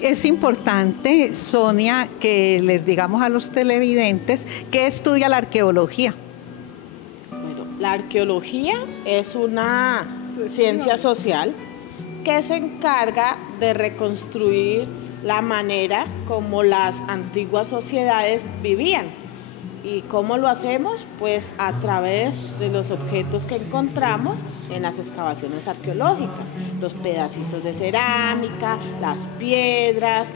Es importante, Sonia, que les digamos a los televidentes qué estudia la arqueología. Bueno, la arqueología es una ciencia social que se encarga de reconstruir la manera como las antiguas sociedades vivían. ¿Y cómo lo hacemos? Pues a través de los objetos que encontramos en las excavaciones arqueológicas, los pedacitos de cerámica, las piedras,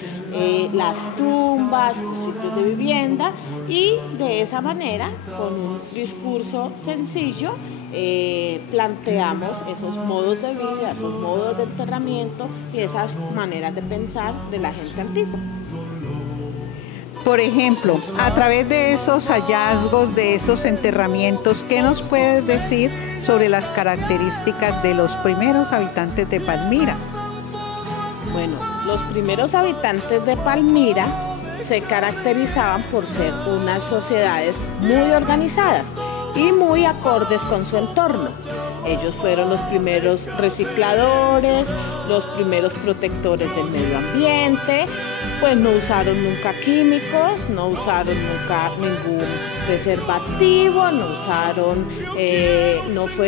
las tumbas, los sitios de vivienda, y de esa manera, con un discurso sencillo, planteamos esos modos de vida, esos modos de enterramiento y esas maneras de pensar de la gente antigua. Por ejemplo, a través de esos hallazgos, de esos enterramientos, ¿qué nos puedes decir sobre las características de los primeros habitantes de Palmira? Bueno, los primeros habitantes de Palmira se caracterizaban por ser unas sociedades muy organizadas y muy acordes con su entorno. Ellos fueron los primeros recicladores, los primeros protectores del medio ambiente, pues no usaron nunca químicos, no usaron nunca ningún preservativo,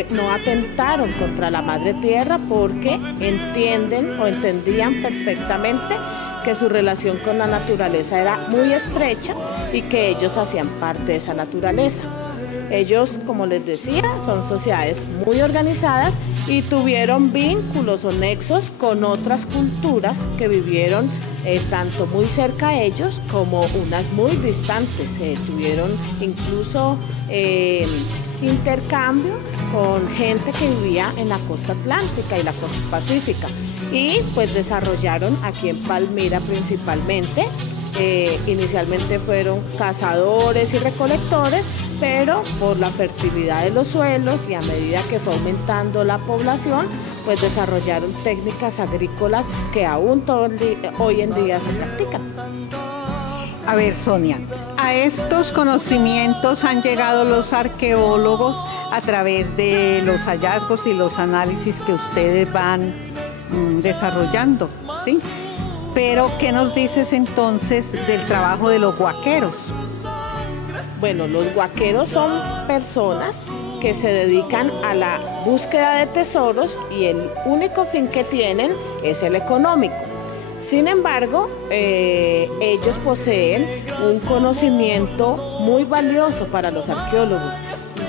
no atentaron contra la madre tierra porque entendían perfectamente que su relación con la naturaleza era muy estrecha y que ellos hacían parte de esa naturaleza. Ellos, como les decía, son sociedades muy organizadas y tuvieron vínculos o nexos con otras culturas que vivieron tanto muy cerca a ellos como unas muy distantes. Tuvieron incluso intercambio con gente que vivía en la costa atlántica y la costa pacífica. Y pues desarrollaron aquí en Palmira principalmente. Inicialmente fueron cazadores y recolectores, pero por la fertilidad de los suelos y a medida que fue aumentando la población, pues desarrollaron técnicas agrícolas que aún hoy en día se practican. A ver, Sonia, a estos conocimientos han llegado los arqueólogos a través de los hallazgos y los análisis que ustedes van desarrollando, ¿sí? Pero, ¿qué nos dices entonces del trabajo de los huaqueros? Bueno, los huaqueros son personas que se dedican a la búsqueda de tesoros y el único fin que tienen es el económico. Sin embargo, ellos poseen un conocimiento muy valioso para los arqueólogos.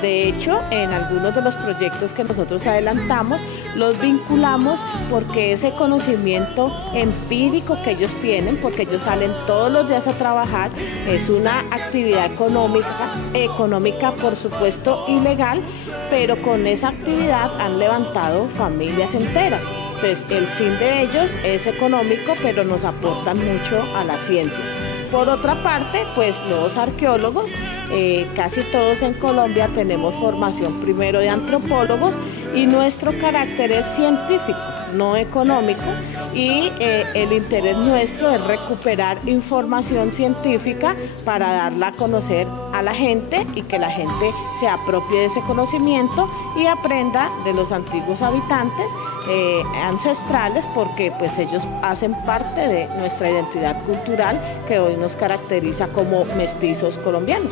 De hecho, en algunos de los proyectos que nosotros adelantamos, los vinculamos porque ese conocimiento empírico que ellos tienen, porque ellos salen todos los días a trabajar, es una actividad económica por supuesto ilegal, pero con esa actividad han levantado familias enteras. Entonces, el fin de ellos es económico, pero nos aportan mucho a la ciencia. Por otra parte, pues los arqueólogos, casi todos en Colombia tenemos formación primero de antropólogos y nuestro carácter es científico, no económico, y el interés nuestro es recuperar información científica para darla a conocer a la gente y que la gente se apropie de ese conocimiento y aprenda de los antiguos habitantes ancestrales, porque pues ellos hacen parte de nuestra identidad cultural que hoy nos caracteriza como mestizos colombianos.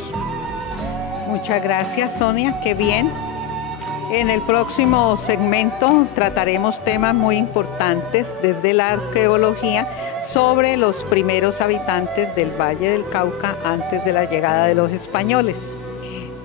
Muchas gracias, Sonia, qué bien. En el próximo segmento trataremos temas muy importantes desde la arqueología sobre los primeros habitantes del Valle del Cauca antes de la llegada de los españoles.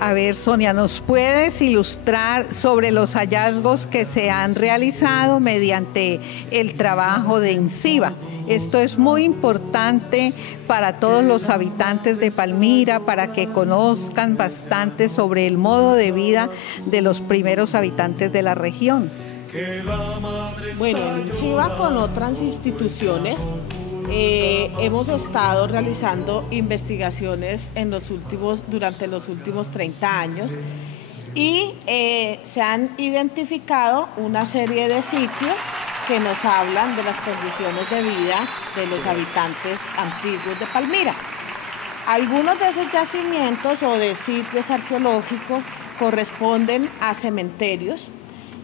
A ver, Sonia, ¿nos puedes ilustrar sobre los hallazgos que se han realizado mediante el trabajo de INCIBA? Esto es muy importante para todos los habitantes de Palmira, para que conozcan bastante sobre el modo de vida de los primeros habitantes de la región. Bueno, en INCIBA con otras instituciones hemos estado realizando investigaciones durante los últimos 30 años y se han identificado una serie de sitios que nos hablan de las condiciones de vida de los habitantes antiguos de Palmira. Algunos de esos yacimientos o de sitios arqueológicos corresponden a cementerios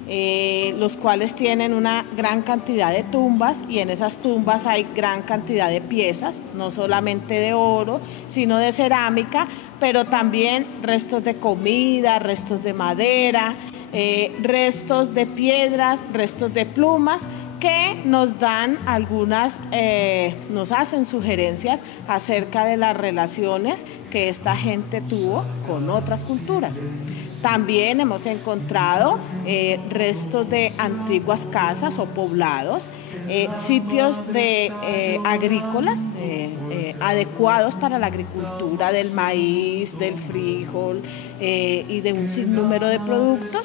los cuales tienen una gran cantidad de tumbas, y en esas tumbas hay gran cantidad de piezas, no solamente de oro, sino de cerámica, pero también restos de comida, restos de madera, restos de piedras, restos de plumas, que nos dan nos hacen sugerencias acerca de las relaciones que esta gente tuvo con otras culturas. También hemos encontrado restos de antiguas casas o poblados, sitios agrícolas adecuados para la agricultura del maíz, del frijol y de un sinnúmero de productos.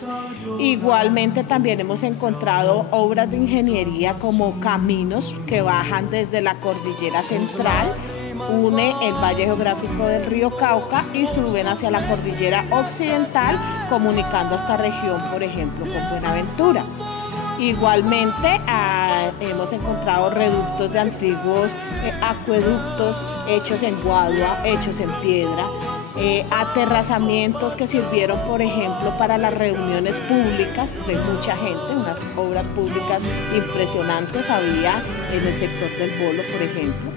Igualmente también hemos encontrado obras de ingeniería como caminos que bajan desde la cordillera central, une el valle geográfico del río Cauca y suben hacia la cordillera occidental, comunicando esta región, por ejemplo, con Buenaventura. Igualmente hemos encontrado reductos de antiguos acueductos hechos en guadua, hechos en piedra, aterrazamientos que sirvieron, por ejemplo, para las reuniones públicas de mucha gente, unas obras públicas impresionantes había en el sector del Bolo, por ejemplo,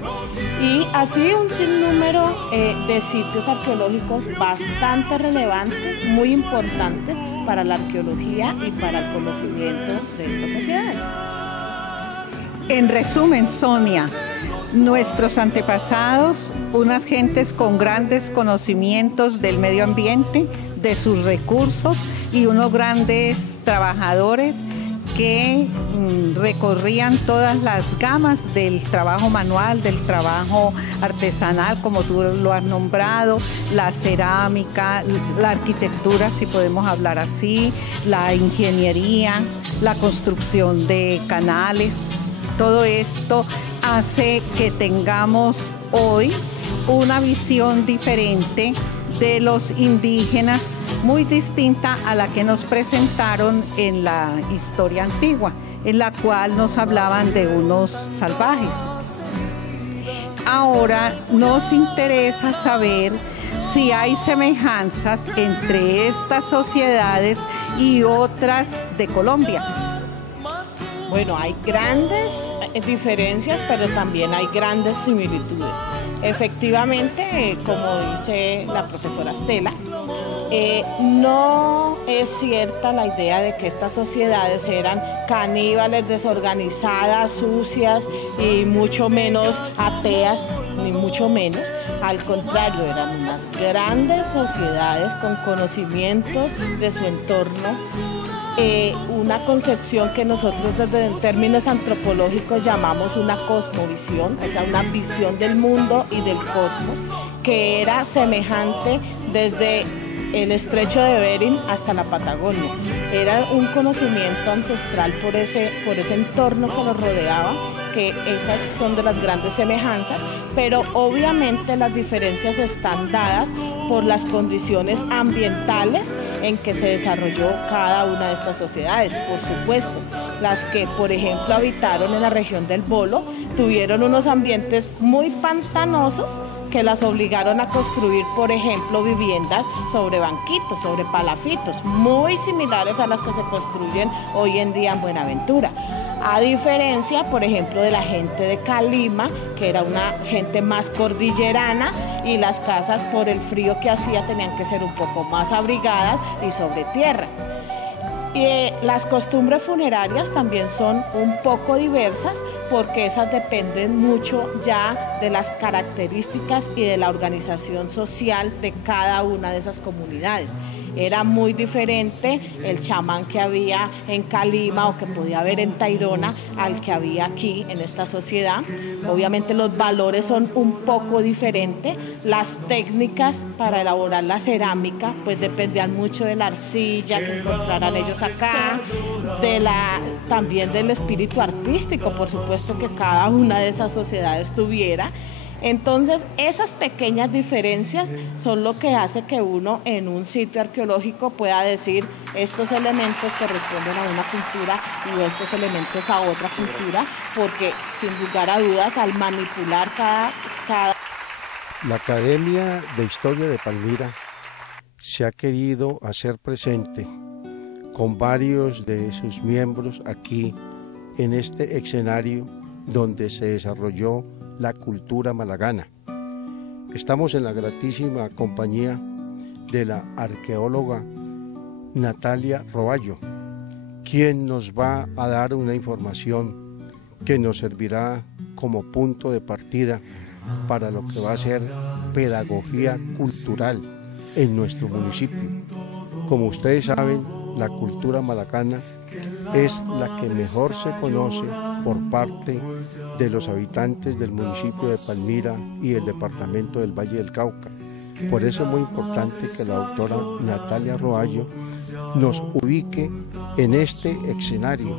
y así un sinnúmero de sitios arqueológicos bastante relevantes, muy importantes para la arqueología y para el conocimiento de estas sociedades. En resumen, Sonia, nuestros antepasados, unas gentes con grandes conocimientos del medio ambiente, de sus recursos, y unos grandes trabajadores que recorrían todas las gamas del trabajo manual, del trabajo artesanal, como tú lo has nombrado, la cerámica, la arquitectura, si podemos hablar así, la ingeniería, la construcción de canales. Todo esto hace que tengamos hoy una visión diferente de los indígenas, muy distinta a la que nos presentaron en la historia antigua, en la cual nos hablaban de unos salvajes. Ahora nos interesa saber si hay semejanzas entre estas sociedades y otras de Colombia. Bueno, hay grandes diferencias, pero también hay grandes similitudes. Efectivamente, como dice la profesora Estela, no es cierta la idea de que estas sociedades eran caníbales, desorganizadas, sucias y mucho menos ateas, ni mucho menos. Al contrario, eran unas grandes sociedades con conocimientos de su entorno, una concepción que nosotros desde términos antropológicos llamamos una cosmovisión, o sea, una visión del mundo y del cosmos, que era semejante desde el estrecho de Bering hasta la Patagonia. Era un conocimiento ancestral por ese entorno que nos rodeaba, que esas son de las grandes semejanzas, pero obviamente las diferencias están dadas por las condiciones ambientales en que se desarrolló cada una de estas sociedades. Por supuesto, las que, por ejemplo, habitaron en la región del Bolo, tuvieron unos ambientes muy pantanosos que las obligaron a construir, por ejemplo, viviendas sobre banquitos, sobre palafitos, muy similares a las que se construyen hoy en día en Buenaventura. A diferencia, por ejemplo, de la gente de Calima, que era una gente más cordillerana, y las casas, por el frío que hacía, tenían que ser un poco más abrigadas y sobre tierra. Las costumbres funerarias también son un poco diversas, porque esas dependen mucho ya de las características y de la organización social de cada una de esas comunidades. Era muy diferente el chamán que había en Calima o que podía haber en Tayrona al que había aquí en esta sociedad. Obviamente los valores son un poco diferentes. Las técnicas para elaborar la cerámica pues dependían mucho de la arcilla que encontraran ellos acá, también del espíritu artístico, por supuesto, que cada una de esas sociedades tuviera. Entonces, esas pequeñas diferencias son lo que hace que uno en un sitio arqueológico pueda decir estos elementos corresponden a una cultura y estos elementos a otra cultura, porque sin lugar a dudas, al manipular cada... La Academia de Historia de Palmira se ha querido hacer presente con varios de sus miembros aquí en este escenario donde se desarrolló la cultura malagana. Estamos en la gratísima compañía de la arqueóloga Natalia Roballo, quien nos va a dar una información que nos servirá como punto de partida para lo que va a ser pedagogía cultural en nuestro municipio. Como ustedes saben, la cultura malagana es la que mejor se conoce por parte de los habitantes del municipio de Palmira y el departamento del Valle del Cauca. Por eso es muy importante que la doctora Natalia Roballo nos ubique en este escenario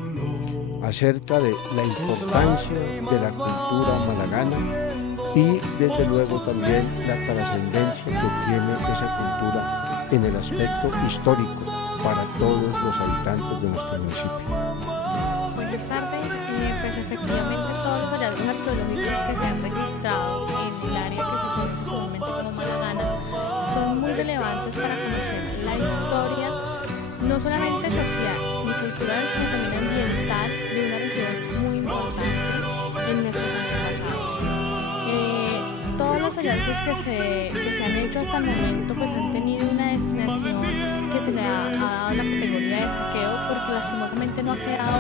acerca de la importancia de la cultura malagana y desde luego también la trascendencia que tiene esa cultura en el aspecto histórico para todos los habitantes de nuestro municipio. Buenas tardes, pues efectivamente todos los hallazgos arqueológicos que se han registrado en el área que se conoce comúnmente como Malagana son muy relevantes para conocer la historia no solamente social ni cultural, sino también ambiental de una región muy importante en nuestros antepasados. Todos los hallazgos que se han hecho hasta el momento pues han tenido una destinación que se le ha dado la categoría de saqueo, porque lastimosamente no ha quedado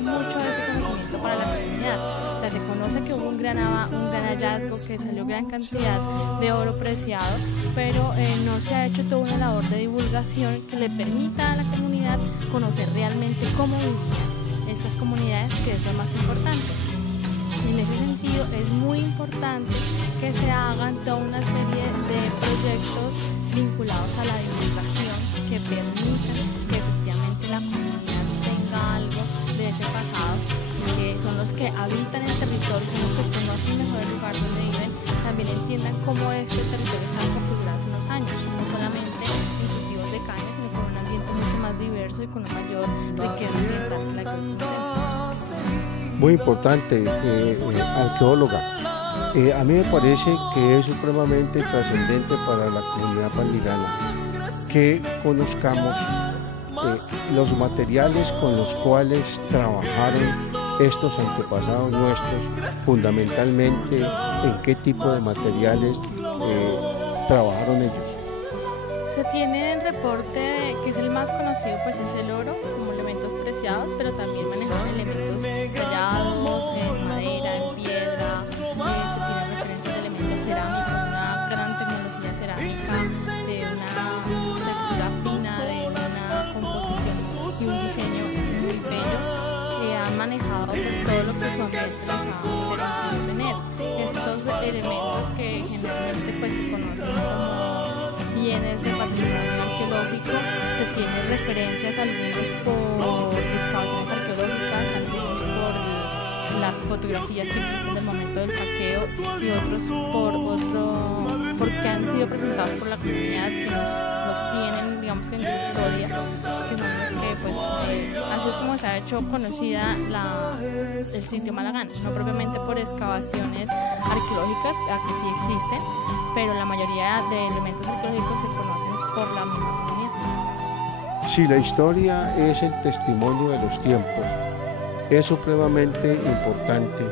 mucho de ese conocimiento para la comunidad. O sea, se conoce que hubo un gran hallazgo, que salió gran cantidad de oro preciado, pero no se ha hecho toda una labor de divulgación que le permita a la comunidad conocer realmente cómo vivían estas comunidades, que es lo más importante. En ese sentido es muy importante que se hagan toda una serie de proyectos vinculados a la divulgación que permitan que efectivamente la comunidad tenga algo de ese pasado, que son los que habitan el territorio, son los que conocen mejor el lugar donde viven, también entiendan cómo este territorio está configurado hace unos años, no solamente en cultivos de caña, sino con un ambiente mucho más diverso y con una mayor riqueza ambiental que la que conocemos. Muy importante, arqueóloga. A mí me parece que es supremamente trascendente para la comunidad palmirana que conozcamos los materiales con los cuales trabajaron estos antepasados nuestros, fundamentalmente en qué tipo de materiales trabajaron ellos. Se tiene el reporte, que es el más conocido, pues es el oro como elementos preciados, pero también manejaban elementos tallados en madera, en piedra, se tienen referencias de elementos cerámicos, una gran tecnología cerámica, de una textura fina, de una composición y un diseño muy bello, que han manejado pues todo lo que su ambiente les ha permitido tener. Estos elementos que generalmente pues se conocen como bienes de patrimonio arqueológico, se tienen referencias, algunos por excavaciones arqueológicas, algunos por las fotografías que existen del momento del saqueo y otros porque han sido presentados por la comunidad, que los tienen, digamos que en su historia, que son los que pues así es como se ha hecho conocida el sitio Malagana, no propiamente por excavaciones arqueológicas, que sí existen, pero la mayoría de elementos arqueológicos se conocen por la misma comunidad. Si la historia es el testimonio de los tiempos, es supremamente importante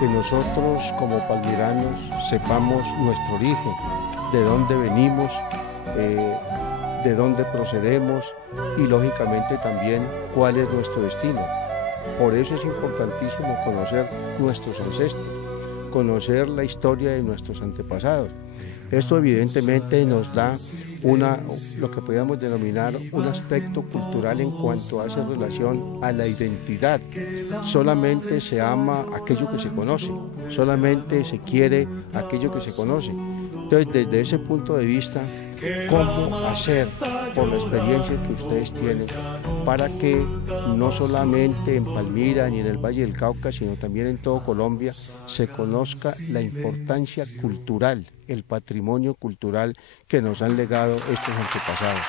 que nosotros como palmiranos sepamos nuestro origen, de dónde venimos, de dónde procedemos y lógicamente también cuál es nuestro destino. Por eso es importantísimo conocer nuestros ancestros, conocer la historia de nuestros antepasados. Esto evidentemente nos da lo que podríamos denominar un aspecto cultural en cuanto hace relación a la identidad. Solamente se ama aquello que se conoce, solamente se quiere aquello que se conoce. Entonces, desde ese punto de vista, ¿cómo hacer, por la experiencia que ustedes tienen, para que no solamente en Palmira ni en el Valle del Cauca, sino también en todo Colombia, se conozca la importancia cultural, el patrimonio cultural que nos han legado estos antepasados?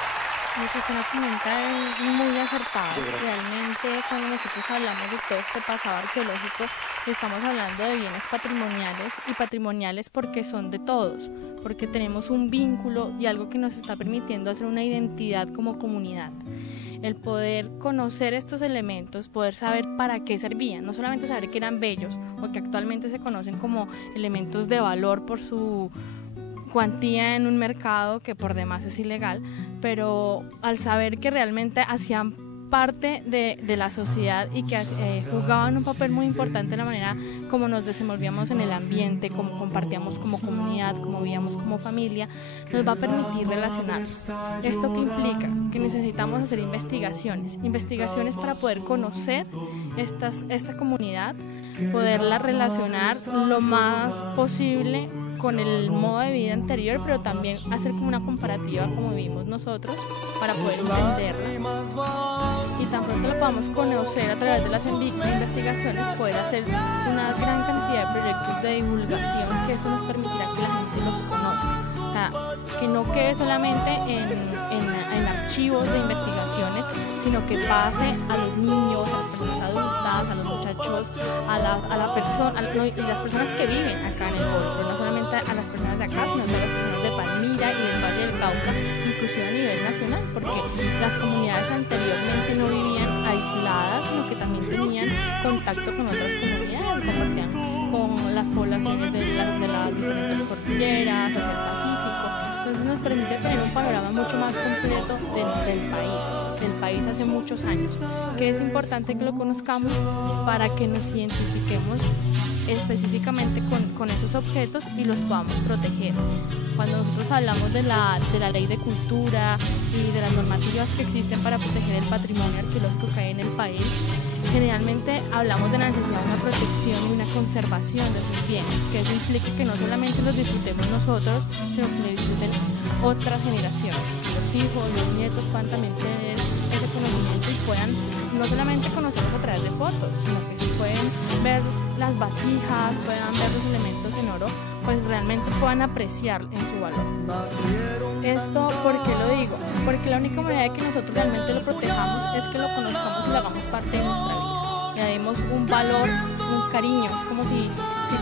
Lo que usted nos comenta es muy acertado. Realmente cuando nosotros hablamos de todo este pasado arqueológico, estamos hablando de bienes patrimoniales porque son de todos, porque tenemos un vínculo y algo que nos está permitiendo hacer una identidad como comunidad. el poder conocer estos elementos, poder saber para qué servían, no solamente saber que eran bellos o que actualmente se conocen como elementos de valor por su cuantía en un mercado que por demás es ilegal, pero al saber que realmente hacían parte de la sociedad y que jugaban un papel muy importante en la manera como nos desenvolvíamos en el ambiente, como compartíamos como comunidad, como vivíamos como familia, nos va a permitir relacionarnos. ¿Esto qué implica? Que necesitamos hacer investigaciones para poder conocer esta comunidad, poderla relacionar lo más posible con el modo de vida anterior, pero también hacer como una comparativa como vivimos nosotros para poder entenderla. Y tan pronto la podamos conocer a través de las investigaciones, poder hacer una gran cantidad de proyectos de divulgación, que esto nos permitirá que la gente lo conozca. O sea, que no quede solamente en archivos de investigaciones, sino que pase a los niños, a las personas adultas, a los muchachos, a la persona, y las personas que viven acá en el Golfo, no solamente a las personas de acá, sino a las personas de Palmira y del Valle del Cauca, inclusive a nivel nacional, porque las comunidades anteriormente no vivían aisladas, sino que también tenían contacto con otras comunidades, compartían con las poblaciones de las diferentes cordilleras, hacia el Pacífico. Entonces nos permite tener un panorama mucho más completo del país hace muchos años, que es importante que lo conozcamos para que nos identifiquemos específicamente con esos objetos y los podamos proteger. Cuando nosotros hablamos de la ley de cultura y de las normativas que existen para proteger el patrimonio arqueológico que hay en el país, generalmente hablamos de la necesidad de una protección y una conservación de sus bienes, que eso implica que no solamente los disfrutemos nosotros, sino que lo disfruten otras generaciones, los hijos, los nietos puedan también tener ese conocimiento y puedan no solamente conocerlos a través de fotos, sino que si pueden ver las vasijas, puedan ver los elementos en oro, pues realmente puedan apreciar en su valor. ¿Esto por qué lo digo? Porque la única manera de que nosotros realmente lo protejamos es que lo conozcamos y lo hagamos parte de nuestra vida. Le demos un valor, un cariño. Es como si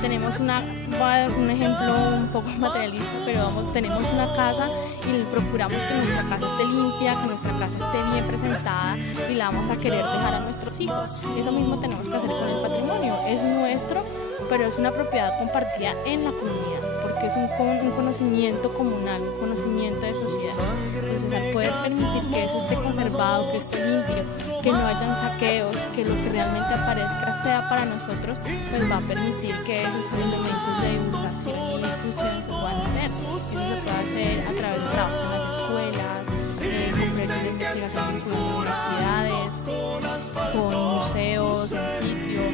tenemos un ejemplo un poco materialista, pero tenemos una casa y procuramos que nuestra casa esté limpia, que nuestra casa esté bien presentada y la vamos a querer dejar a nuestros hijos. Eso mismo tenemos que hacer con el patrimonio. Es nuestro, pero es una propiedad compartida en la comunidad, porque es un conocimiento comunal, un conocimiento de sociedad. Entonces, al poder permitir que eso esté conservado, que esté limpio, que no hayan saqueos, que lo que realmente aparezca sea para nosotros, pues va a permitir que esos elementos de divulgación y difusión se puedan hacer. Eso se puede hacer a través del trabajo en las escuelas, con proyectos de investigación en universidades, con museos, en sitios,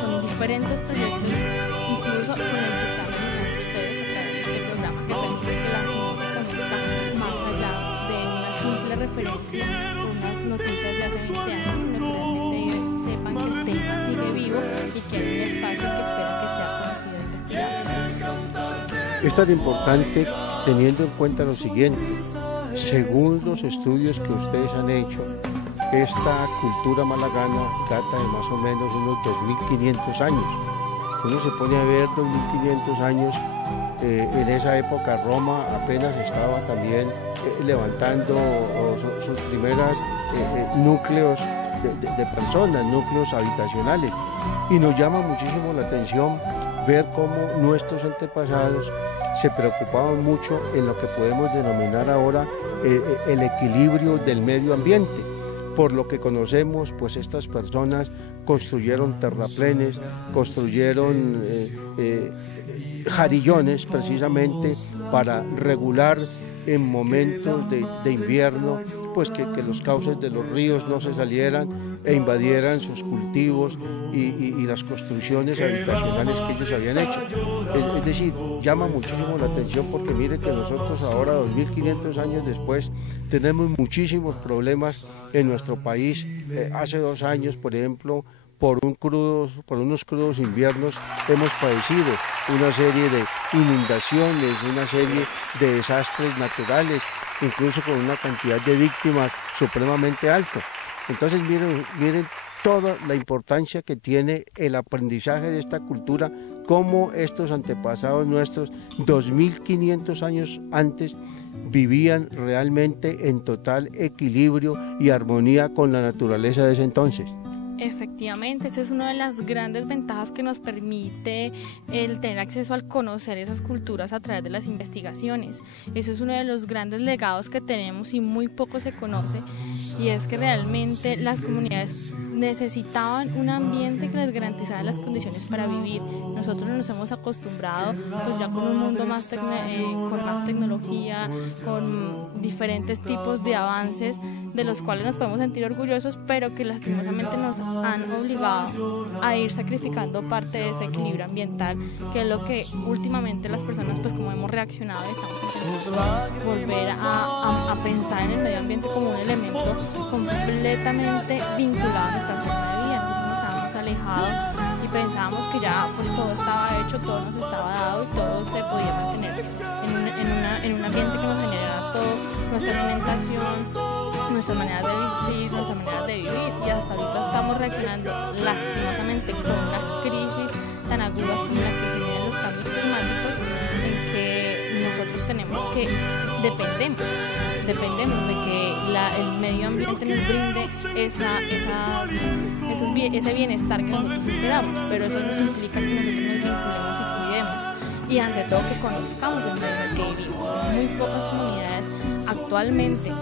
con diferentes proyectos, incluso con el que están realizando ustedes a través de este programa, que permite que la gente conozca más allá de una simple referencia o unas noticias de hace 20 años, sino que realmente sepan que el tema sigue vivo y que hay un espacio que espera que sea conocido e investigado. Es tan importante teniendo en cuenta lo siguiente: según los estudios que ustedes han hecho, esta cultura malagana data de más o menos unos 2.500 años. Uno se pone a ver 2.500 años, en esa época Roma apenas estaba también levantando sus primeros núcleos de personas, núcleos habitacionales. Y nos llama muchísimo la atención ver cómo nuestros antepasados se preocupaban mucho en lo que podemos denominar ahora el equilibrio del medio ambiente. Por lo que conocemos, pues estas personas construyeron terraplenes, construyeron jarillones precisamente para regular en momentos de invierno, pues que los cauces de los ríos no se salieran e invadieran sus cultivos y las construcciones habitacionales que ellos habían hecho. Es decir, llama muchísimo la atención porque mire que nosotros ahora, 2.500 años después, tenemos muchísimos problemas en nuestro país. Hace 2 años, por ejemplo, por unos crudos inviernos hemos padecido una serie de inundaciones, una serie de desastres naturales, incluso con una cantidad de víctimas supremamente alta. Entonces miren toda la importancia que tiene el aprendizaje de esta cultura, cómo estos antepasados nuestros, 2500 años antes, vivían realmente en total equilibrio y armonía con la naturaleza de ese entonces. Efectivamente, esa es una de las grandes ventajas que nos permite el tener acceso al conocer esas culturas a través de las investigaciones. Eso es uno de los grandes legados que tenemos y muy poco se conoce, y es que realmente las comunidades necesitaban un ambiente que les garantizara las condiciones para vivir. Nosotros nos hemos acostumbrado pues ya con un mundo con más tecnología, con diferentes tipos de avances de los cuales nos podemos sentir orgullosos, pero que lastimosamente nos han obligado a ir sacrificando parte de ese equilibrio ambiental, que es lo que últimamente las personas, pues como hemos reaccionado, estamos volver a pensar en el medio ambiente como un elemento completamente vinculado a nuestra forma de vida. Nosotros nos habíamos alejado y pensábamos que ya pues todo estaba hecho, todo nos estaba dado y todo se podía mantener en un ambiente que nos generara todo, nuestra alimentación, nuestras maneras de vestir, nuestras maneras de vivir, y hasta ahorita estamos reaccionando lastimosamente con unas crisis tan agudas como la que generan los cambios climáticos, en que nosotros tenemos que dependemos de que el medio ambiente nos brinde ese bienestar que nosotros esperamos, pero eso nos implica que nosotros nos vinculemos y cuidemos, y ante todo que conozcamos el medio en el que vivimos. Muy pocas comunidades actualmente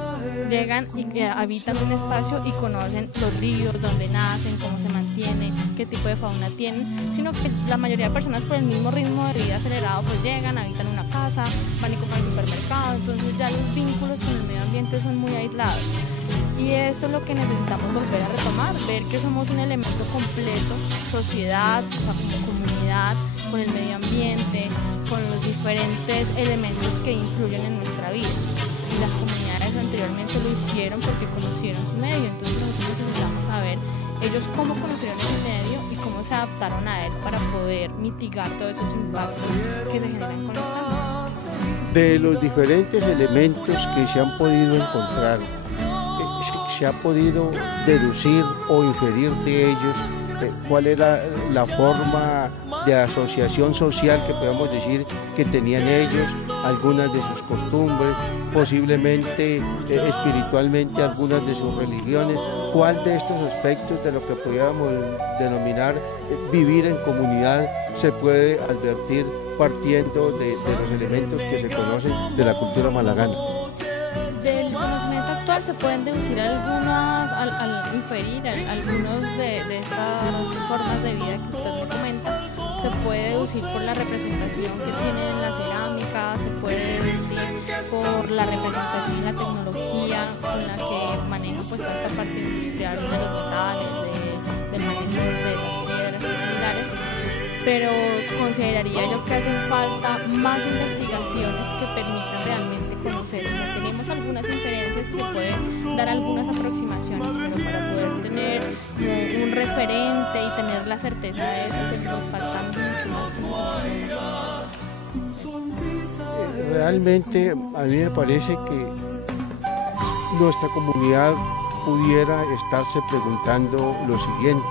llegan y habitan un espacio y conocen los ríos, dónde nacen, cómo se mantienen, qué tipo de fauna tienen, sino que la mayoría de personas, por el mismo ritmo de vida acelerado, pues llegan, habitan una casa, van y compran al supermercado, entonces ya los vínculos con el medio ambiente son muy aislados. Y esto es lo que necesitamos volver a retomar, ver que somos un elemento completo, sociedad, o sea, como comunidad, con el medio ambiente, con los diferentes elementos que influyen en nuestra vida. Y las comunidades anteriormente lo hicieron porque conocieron su medio, entonces nosotros necesitamos saber ellos cómo conocieron ese medio y cómo se adaptaron a él para poder mitigar todos esos impactos que se generan con los cambios. De los diferentes elementos que se han podido encontrar, se ha podido deducir o inferir de ellos cuál era la forma de asociación social que podemos decir que tenían ellos, algunas de sus costumbres, posiblemente espiritualmente algunas de sus religiones. ¿Cuál de estos aspectos de lo que podríamos denominar vivir en comunidad se puede advertir partiendo de los elementos que se conocen de la cultura malagana? Del conocimiento actual se pueden deducir algunos, al inferir algunos de estas formas de vida que usted me comenta. Se puede deducir por la representación que tiene en la cerámica, se puede deducir por la representación en la tecnología con la que maneja pues toda esta parte industrial de los metales, del manejo de las piedras y similares. Pero consideraría yo que hacen falta más investigaciones que permitan realmente conocer. O sea, tenemos algunas inferencias que pueden dar algunas aproximaciones, pero para poder tener un referente y tener la certeza de eso, pues nos falta mucho más. Realmente a mí me parece que nuestra comunidad pudiera estarse preguntando lo siguiente.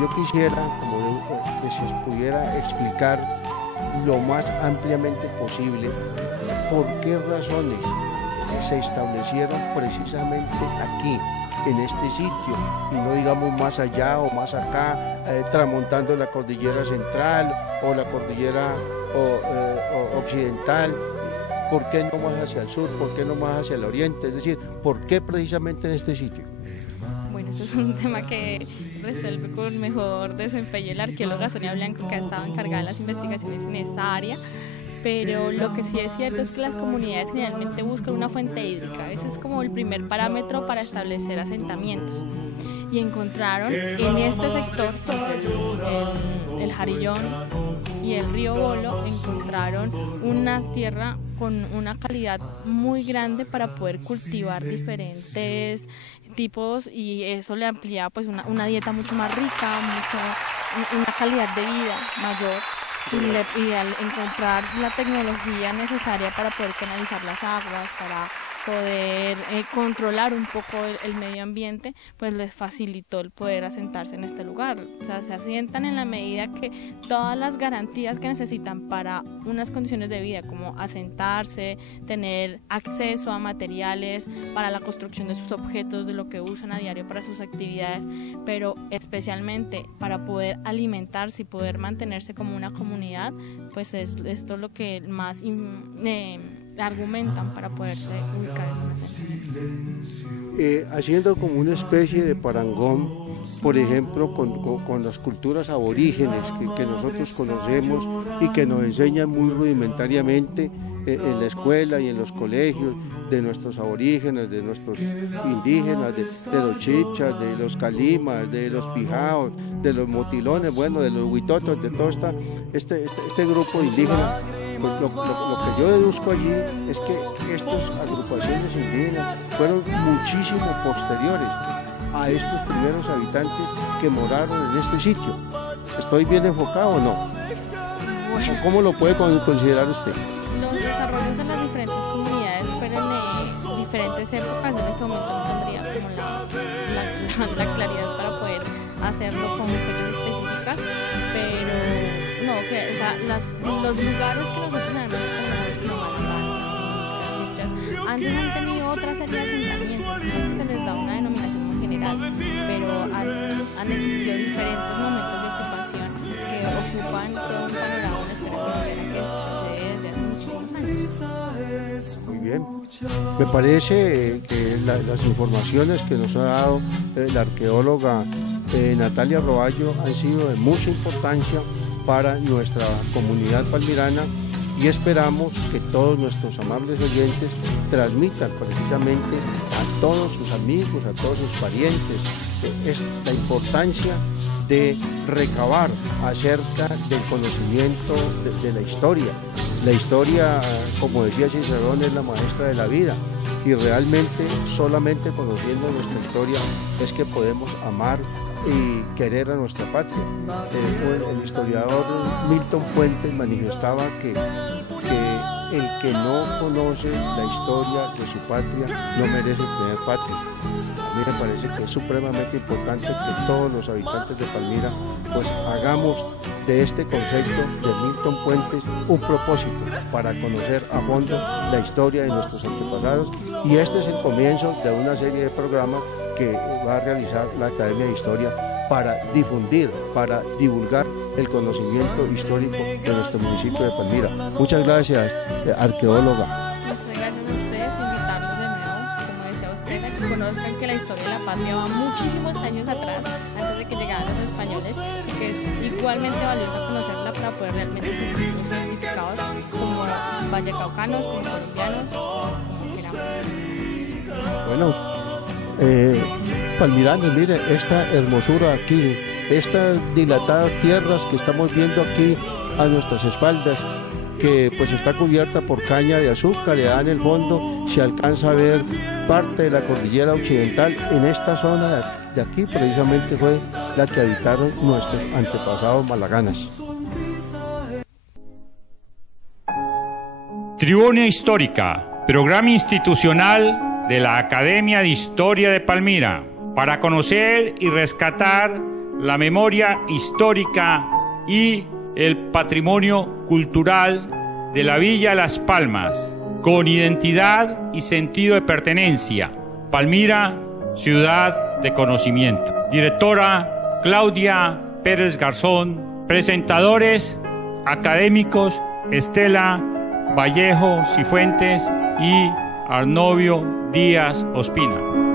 Yo quisiera que se pudiera explicar lo más ampliamente posible por qué razones se establecieron precisamente aquí, en este sitio, y no digamos más allá o más acá, tramontando la cordillera central o la cordillera occidental. ¿Por qué no más hacia el sur? ¿Por qué no más hacia el oriente? Es decir, ¿por qué precisamente en este sitio? Bueno, eso es un tema que resuelve con mejor desempeño el arqueóloga Sonia Blanco, que ha estado encargada de las investigaciones en esta área. Pero lo que sí es cierto es que las comunidades generalmente buscan una fuente hídrica. Ese es como el primer parámetro para establecer asentamientos. Y encontraron en este sector, el Jarillón y el río Bolo, encontraron una tierra con una calidad muy grande para poder cultivar diferentes tipos, y eso le amplía pues una dieta mucho más rica, una calidad de vida mayor. Y al encontrar la tecnología necesaria para poder canalizar las aguas, para poder controlar un poco el medio ambiente, pues les facilitó el poder asentarse en este lugar. O sea, se asientan en la medida que todas las garantías que necesitan para unas condiciones de vida, como asentarse, tener acceso a materiales para la construcción de sus objetos, de lo que usan a diario para sus actividades, pero especialmente para poder alimentarse y poder mantenerse como una comunidad, pues esto es lo que más argumentan para poderse ubicar en una zona. Haciendo como una especie de parangón, por ejemplo, con las culturas aborígenes que nosotros conocemos y que nos enseñan muy rudimentariamente en la escuela y en los colegios, de nuestros aborígenes, de nuestros indígenas, de los chipchas, de los calimas, de los pijaos, de los motilones, bueno, de los huitotos, de todo este grupo indígena. Pues lo que yo deduzco allí es que estas agrupaciones indígenas fueron muchísimo posteriores a estos primeros habitantes que moraron en este sitio. ¿Estoy bien enfocado o no? Bueno, ¿Cómo lo puede considerar usted? los desarrollos de las diferentes comunidades fueron en diferentes épocas. En este momento no tendría como la claridad para poder hacerlo con fechas específicas, pero no, que, o sea, los lugares que nosotros además como antes han tenido otra serie de asentamientos, entonces se les da una denominación muy general, pero han existido diferentes momentos de ocupación que ocupan todo un panorama de la historia colombiana que sucede desde hace muchísimos años. Muy bien. Me parece que las informaciones que nos ha dado la arqueóloga Natalia Roballo han sido de mucha importancia para nuestra comunidad palmirana y esperamos que todos nuestros amables oyentes transmitan precisamente a todos sus amigos, a todos sus parientes, la importancia de recabar acerca del conocimiento de la historia. La historia, como decía Cicerón, es la maestra de la vida y realmente solamente conociendo nuestra historia es que podemos amar y querer a nuestra patria. El historiador Milton Fuentes manifestaba que el que no conoce la historia de su patria no merece tener patria. A mí me parece que es supremamente importante que todos los habitantes de Palmira pues hagamos de este concepto de Milton Fuentes un propósito para conocer a fondo la historia de nuestros antepasados, y este es el comienzo de una serie de programas que va a realizar la Academia de Historia para difundir, para divulgar el conocimiento histórico de nuestro municipio de Palmira. Muchas gracias, arqueóloga. Muchas gracias a ustedes, invitarlos de nuevo, como decía usted, a que conozcan que la historia de la patria va muchísimos años atrás, antes de que llegaran los españoles, y que es igualmente valiosa conocerla para poder realmente sentirnos identificados como vallecaucanos, como colombianos, como queramos. Bueno, palmiranos, mire esta hermosura aquí, estas dilatadas tierras que estamos viendo aquí a nuestras espaldas, que pues está cubierta por caña de azúcar, y allá en el fondo se alcanza a ver parte de la cordillera occidental. En esta zona de aquí precisamente fue la que habitaron nuestros antepasados malaganas. Tribuna Histórica, programa institucional de la Academia de Historia de Palmira, para conocer y rescatar la memoria histórica y el patrimonio cultural de la Villa Las Palmas, con identidad y sentido de pertenencia. Palmira, ciudad de conocimiento. Directora Claudia Pérez Garzón. Presentadores académicos Estela Vallejo Cifuentes y Arnovio Díaz Ospina.